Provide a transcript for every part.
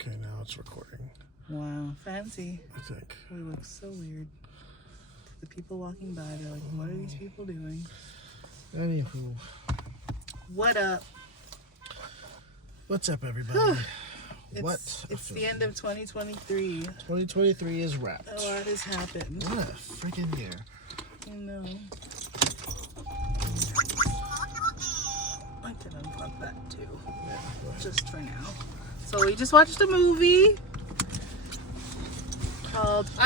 Okay, now it's recording. Wow, fancy. I think. We look so weird. The people walking by, they're like, what are these people doing? Anywho. What up? What's up, everybody? It's the end of 2023. 2023 is wrapped. A lot has happened. What a freaking year. I know. I can unplug that too. Yeah, go ahead. Just for now. So we just watched a movie called The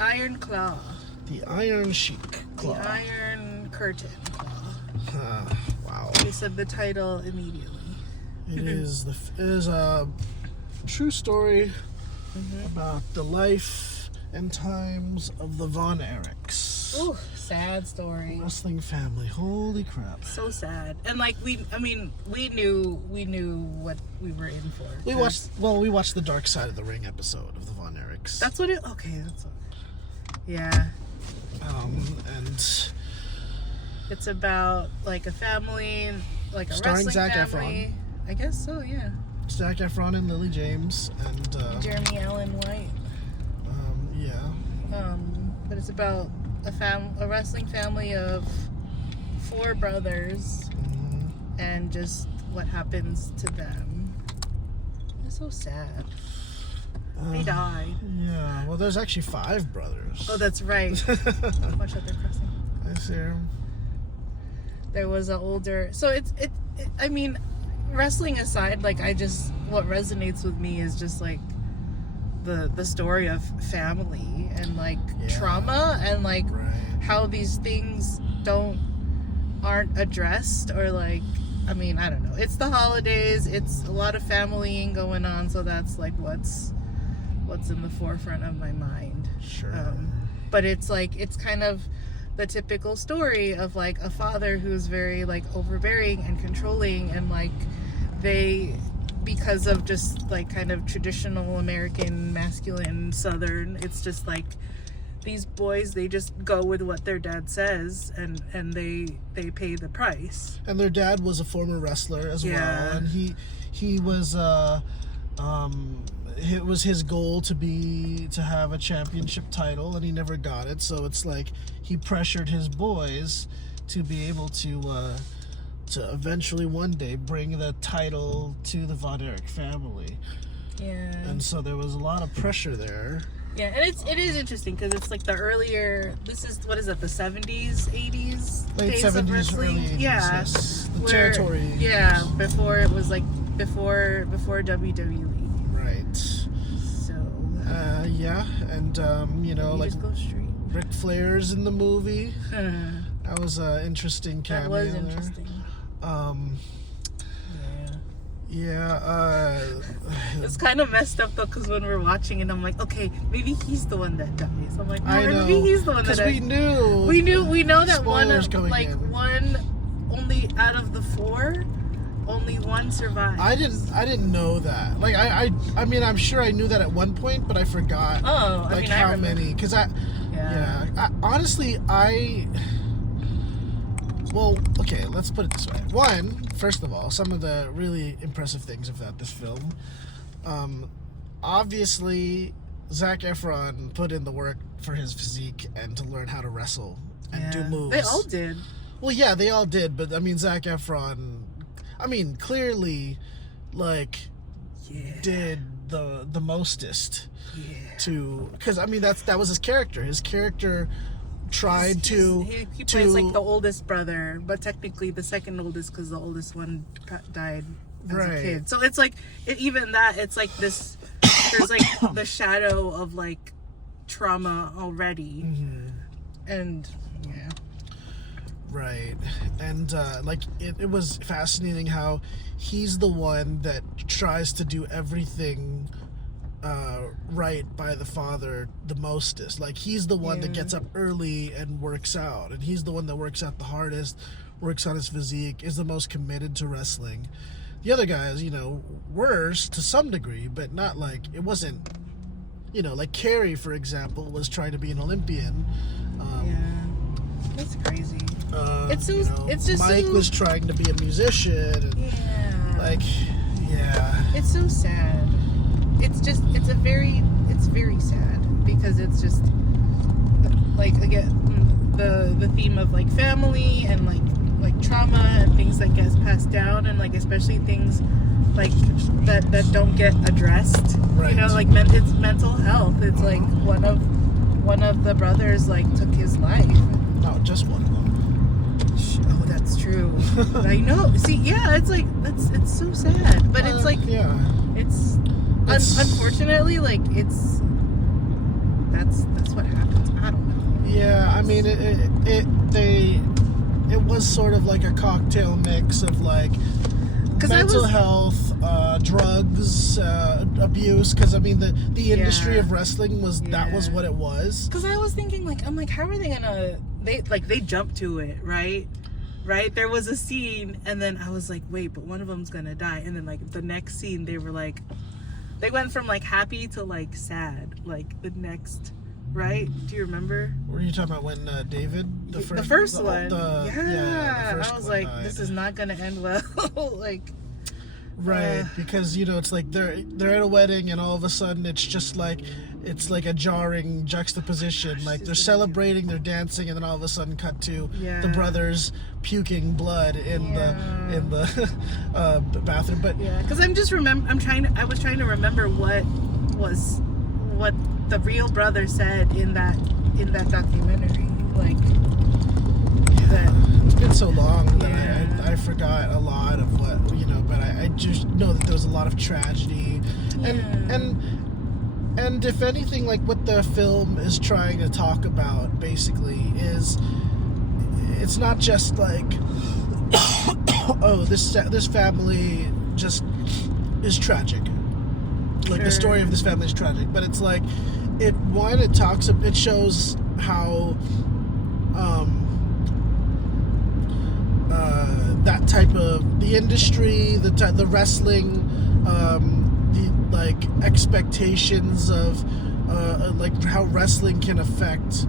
Iron Claw. The Iron Sheik Claw. The Iron Curtain Claw. Wow. They said the title immediately. It is a true story about the life and times of the Von Erichs. Ooh, sad story. Wrestling family. Holy crap. So sad. And like we knew what we were in for. We watched the Dark Side of the Ring episode of the Von Erichs. That's what it. Okay, that's what. Yeah. And it's about like a family, like a starring wrestling Zac family. I guess so. Yeah. Zac Efron and Lily James and Jeremy Allen White. Yeah. But it's about a wrestling family of 4 brothers, and just what happens to them. It's so sad. They died. Yeah. Well, there's actually 5 brothers. Oh, that's right. Watch out, they're crossing. I see them. There was an older. So it. I mean, wrestling aside, like what resonates with me is just like the story of family and like trauma and like how these things aren't addressed, or like, I mean, I don't know. It's the holidays. It's a lot of familying going on, so that's like what's in the forefront of my mind. Sure. But it's like, it's kind of the typical story of like a father who's very like overbearing and controlling, and like because of just like kind of traditional American masculine Southern, it's just like these boys, they just go with what their dad says, and they pay the price. And their dad was a former wrestler as well, and he was it was his goal to have a championship title, and he never got it. So it's like he pressured his boys to be able to eventually one day bring the title to the Von Erich family. Yeah. And so there was a lot of pressure there. Yeah, and it is interesting because it's like the earlier. This is, what is it? The 70s, 80s Late days 70s, of wrestling. early 80s, Yeah, yes. The territory. Yeah, before it was like before WWE. Right. So. Yeah, and you know, like just go straight. Ric Flair's in the movie. That was an interesting cameo. That was interesting. Yeah. It's kind of messed up though, because when we're watching it, I'm like, okay, maybe he's the one that dies. I'm like, I know, maybe he's the one that dies. Because we know that in. Only out of the 4, only one survived. I didn't know that. Like I mean, I'm sure I knew that at one point, but I forgot. Oh, like I how remember. many? Because honestly, well, okay, let's put it this way. First of all, some of the really impressive things about this film. Obviously, Zac Efron put in the work for his physique and to learn how to wrestle and do moves. They all did. Well, yeah, they all did, but I mean, Zac Efron, clearly, like, did the mostest to, because I mean that was his character. His character tried to. He plays like the oldest brother, but technically the second oldest, because the oldest one died as a kid. So it's like it's like this. There's like the shadow of like trauma already, and yeah. Right, and like it was fascinating how he's the one that tries to do everything right by the father the mostest. Like he's the one that gets up early and works out, and he's the one that works out the hardest, works on his physique, is the most committed to wrestling. The other guys, worse to some degree, but not like, it wasn't, like Carrie, for example, was trying to be an Olympian. That's crazy. It's just Mike was trying to be a musician. And, it's so sad. it's very sad, because it's just like, again, the theme of like family and like trauma and things that gets passed down, and like especially things like that don't get addressed. Right. You know, like it's mental health. It's like one of the brothers like took his life. No, just one of them. Oh, that's true. I know. See, yeah, it's like it's so sad, but it's like yeah, it's unfortunately like that's what happens. I don't know. Yeah, I mean it was sort of like a cocktail mix of like mental health, drugs, abuse. Because I mean the industry of wrestling that was what it was. Because I was thinking I'm like, how are they gonna? They jumped to it, right? Right? There was a scene, and then I was like, wait, but one of them's gonna die, and then like the next scene, they were like, they went from like happy to like sad, like the next. Right? Do you remember? Were you talking about when David, the first one? The first I was one like, died. this is not gonna end well. Like, right? Because it's like they're at a wedding, and all of a sudden it's like a jarring juxtaposition. Like they're celebrating, they're dancing, and then all of a sudden cut to the brothers puking blood in the bathroom. But because I was trying to remember what the real brother said in that documentary. Like, it's been so long that I forgot a lot of what, but I just know that there was a lot of tragedy. And if anything, like what the film is trying to talk about basically is, it's not just like oh, this family just is tragic. Like the story of this family is tragic, but it's like it shows how that type of the industry, the wrestling, the like expectations of like how wrestling can affect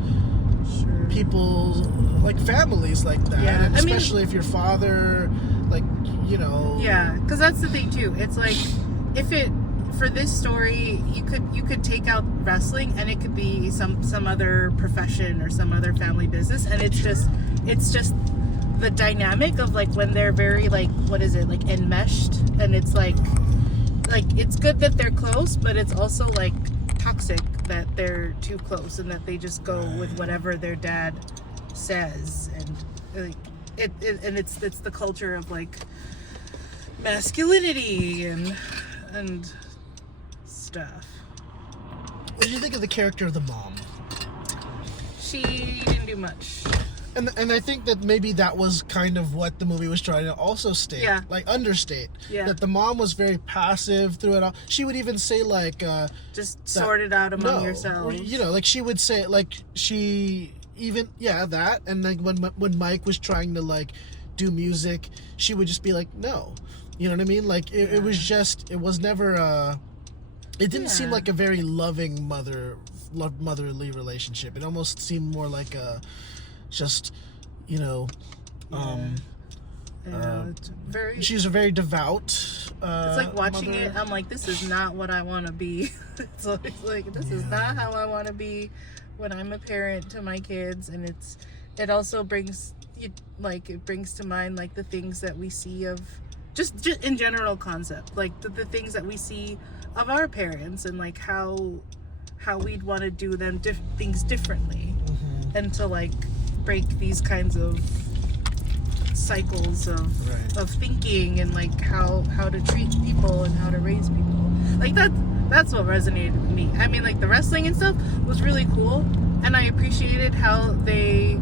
people, like families like that, and especially if your father, like, yeah, because that's the thing too. It's like, for this story, you could take out wrestling, and it could be some other profession or some other family business, and it's just the dynamic of like when they're very like, what is it, like enmeshed, and it's like it's good that they're close, but it's also like toxic that they're too close and that they just go with whatever their dad says, and like it's the culture of like masculinity and stuff. What did you think of the character of the mom? She didn't do much. And I think that maybe that was kind of what the movie was trying to also state, like understate, that the mom was very passive through it all. She would even say like, just sort it out among yourselves. Like she would say like she even that, and like when Mike was trying to like do music, she would just be like, no, you know what I mean? Like it was never it didn't seem like a very loving motherly relationship. It almost seemed more like a just, she's a very devout it's like watching mother. it, I'm like, this is not what I want to be. So it's like, this is not how I want to be when I'm a parent to my kids. And it also brings to mind like the things that we see of just in general concept, like the things that we see of our parents, and like how we'd want to do them things differently, and to like break these kinds of cycles of thinking, and like how to treat people and how to raise people. Like that's what resonated with me. I mean, like the wrestling and stuff was really cool, and I appreciated how they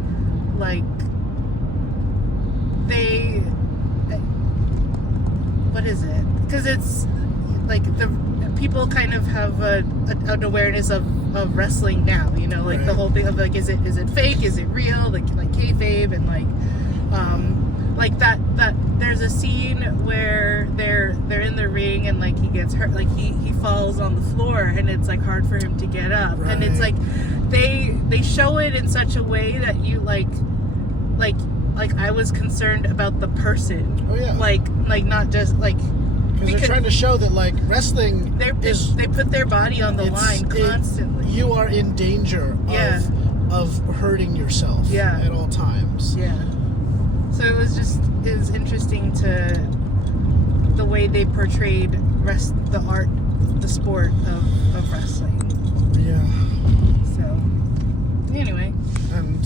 what is it? Because it's like the people kind of have an awareness of wrestling now, like the whole thing of like, is it fake, is it real, like kayfabe, and like that there's a scene where they're in the ring, and like he gets hurt, like he falls on the floor, and it's like hard for him to get up, and it's like they show it in such a way that you like I was concerned about the person, like not just like Because they're trying to show that, like, wrestling they put their body on the line constantly. You are in danger of hurting yourself at all times. Yeah. So it was interesting to the way they portrayed the sport of wrestling. Yeah. So anyway. And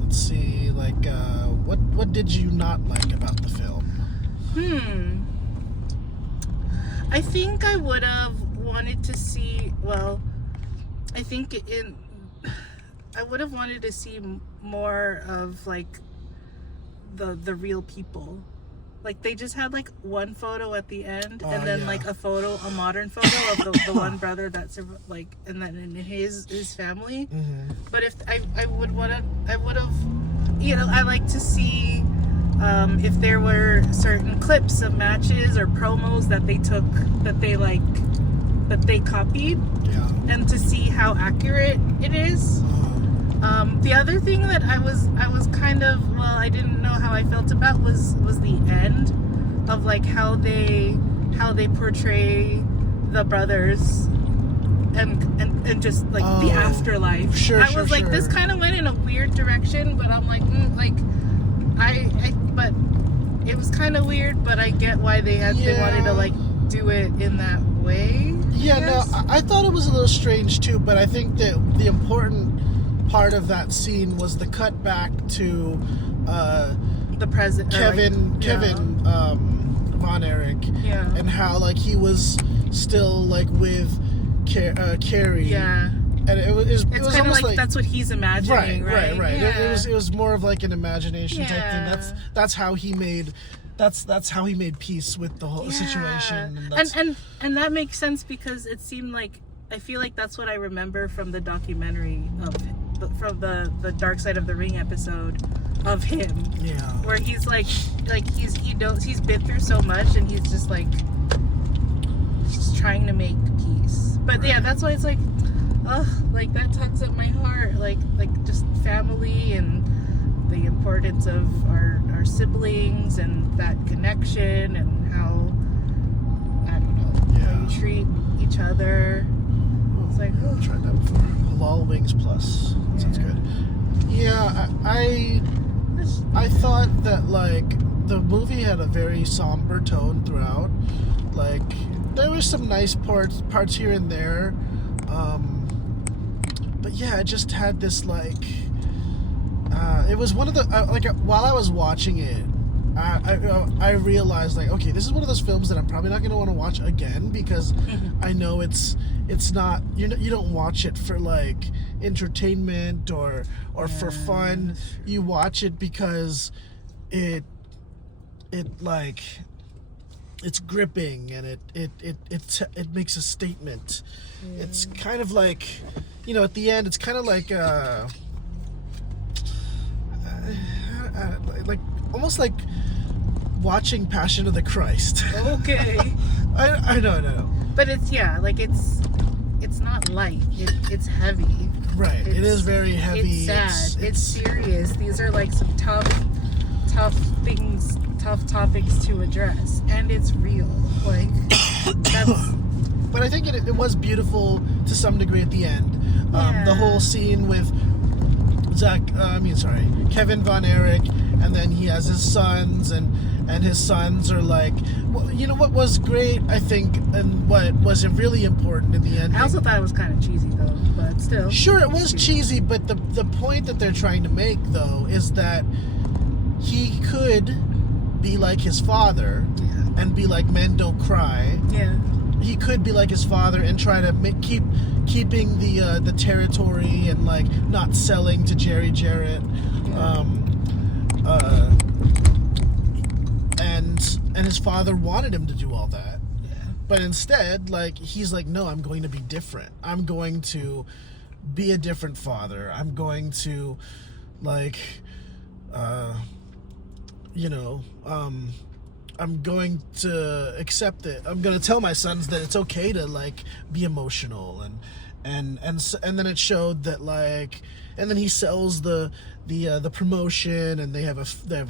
let's see, like, what did you not like about the film? I think I would have wanted to see. Well, I think I would have wanted to see more of like the real people. Like they just had like one photo at the end, and then like a modern photo of the one brother that's like, and then in his family. Mm-hmm. But if I would have, I like to see if there were certain clips of matches or promos that they took that they copied, and to see how accurate it is. The other thing that I was kind of, I didn't know how I felt about was the end of like how they portray the brothers and just like the afterlife. I was like, this kind of went in a weird direction, but I'm like, but it was kind of weird, but I get why they wanted to like do it in that way. I thought it was a little strange too, but I think that the important part of that scene was the cut back to the president Kevin Von Erich, and how like he was still like with Carrie, and it was kind of like that's what he's imagining, right? Yeah. It was more of like an imagination type thing. That's how he made peace with the whole situation, and that makes sense because it seemed like, I feel like that's what I remember from the documentary from the Dark Side of the Ring episode of him, where he's he's been through so much, and he's just like trying to make peace. But that's why it's like, like that tugs at my heart, like just family and the importance of our siblings and that connection and how, I don't know, how you treat each other. It's like, I've tried that before. Halal Wings Plus. Sounds good. Yeah, I thought that like the movie had a very somber tone throughout. Like there were some nice parts here and there, but yeah, it just had this like. It was one of the while I was watching it, I realized like, okay, this is one of those films that I'm probably not going to want to watch again because I know it's not, you don't watch it for like entertainment or for fun. You watch it because it like it's gripping and it makes a statement. It's kind of like, at the end it's kind of like like almost like watching Passion of the Christ. Okay. I know. But it's it's not light. It's heavy. Right. It is very heavy. It's sad. It's serious. These are like some tough things, tough topics to address, and it's real. Like that's. But I think it was beautiful to some degree at the end. The whole scene with Kevin Von Erich, and then he has his sons, and his sons are like, what was great, I think, and what was really important in the end. I also thought it was kind of cheesy though, but still. Sure, it was cheesy, but the point that they're trying to make though is that he could be like his father and be like, men don't cry. Yeah. He could be like his father and try to keeping the territory and like not selling to Jerry Jarrett, and his father wanted him to do all that, but instead, like, he's like, no, I'm going to be different. I'm going to be a different father. I'm going to like, I'm going to accept it. I'm going to tell my sons that it's okay to like be emotional, and then it showed that like, and then he sells the promotion, and they have a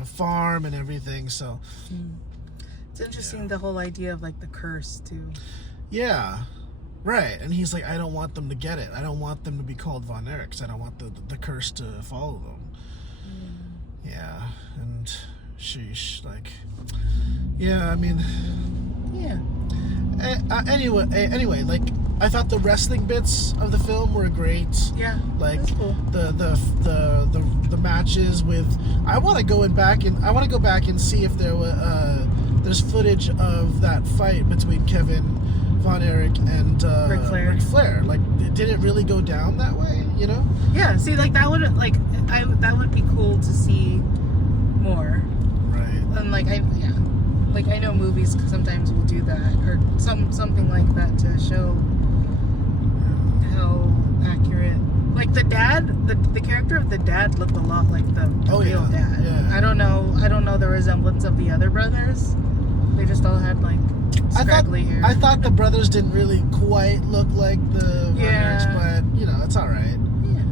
farm and everything. So It's interesting, the whole idea of like the curse too. Yeah, right. And he's like, I don't want them to get it. I don't want them to be called Von Erichs. I don't want the curse to follow them. Yeah, and sheesh, like, yeah. I mean, Yeah. Anyway, like, I thought the wrestling bits of the film were great. Yeah. Like that's cool. the matches with. I want to go back and see if there's footage of that fight between Kevin Von Erich and Ric Flair. Like, did it really go down that way? You know? Yeah. See, like that would that would be cool to see more. Right. And like I know movies sometimes will do that or something like that to show how accurate. Like the dad, the character of the dad looked a lot like the real dad. Yeah. I don't know the resemblance of the other brothers. They just all had like scraggly hair. I thought the brothers didn't really quite look like the Von Erichs, but you know, it's all right. Yeah.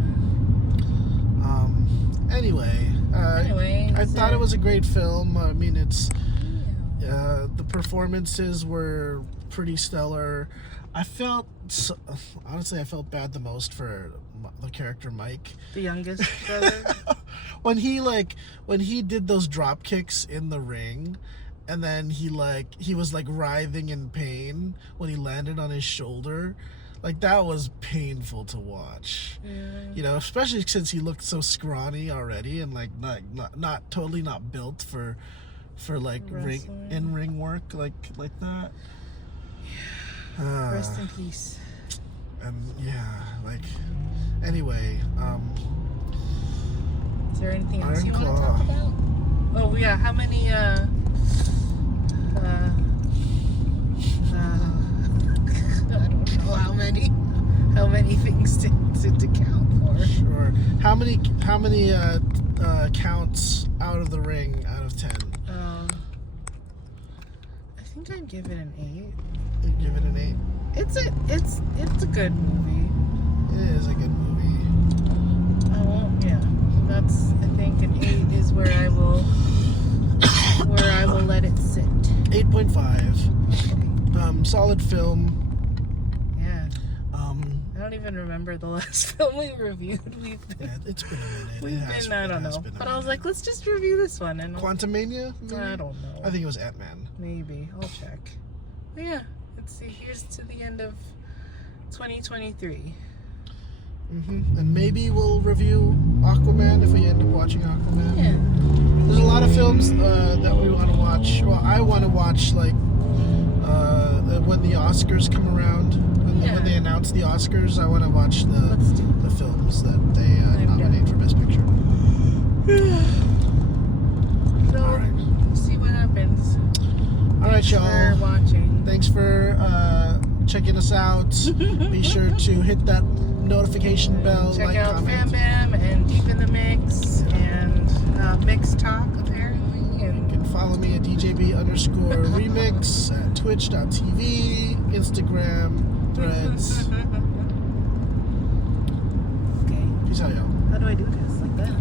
Anyway, I thought it was a great film. I mean, it's the performances were pretty stellar. Honestly, I felt bad the most for the character Mike, the youngest brother. when he did those drop kicks in the ring, and then he was like writhing in pain when he landed on his shoulder. Like, that was painful to watch. Yeah. You know, especially since he looked so scrawny already and like not totally not built for like ring work like that. Rest in peace. And yeah, like, anyway, is there anything else Iron you want to Claw. talk about? Oh yeah, how many I don't know how many things to count for. Sure. How many counts out of the ring out of 10? I think I'd give it an 8. You give it an 8. It's a good movie. It is a good movie. That's, I think an 8 is where I will let it sit. 8.5. Okay. Solid film. Yeah. I don't even remember the last film we reviewed. It's been a minute. I don't know. But I was like, let's just review this one. And Quantumania? Maybe? I don't know. I think it was Ant-Man. Maybe. I'll check. But yeah. Let's see. Here's to the end of 2023. And maybe we'll review Aquaman if we end up watching Aquaman. Yeah. There's a lot of films that we want to watch. Well, I want to watch, like, when the Oscars come around. When they announce the Oscars, I want to watch the films that they nominate for Best Picture. So, all right. We'll see what happens. All right, y'all. Thanks for watching. Thanks for checking us out. Be sure to hit that notification bell. Check like, out comment. Fam Bam and Deep in the Mix and Mix Talk, apparently. And You can follow me at DJB_remix at twitch.tv, Instagram, Threads. Okay. Peace out, y'all. How do I do this? Like that?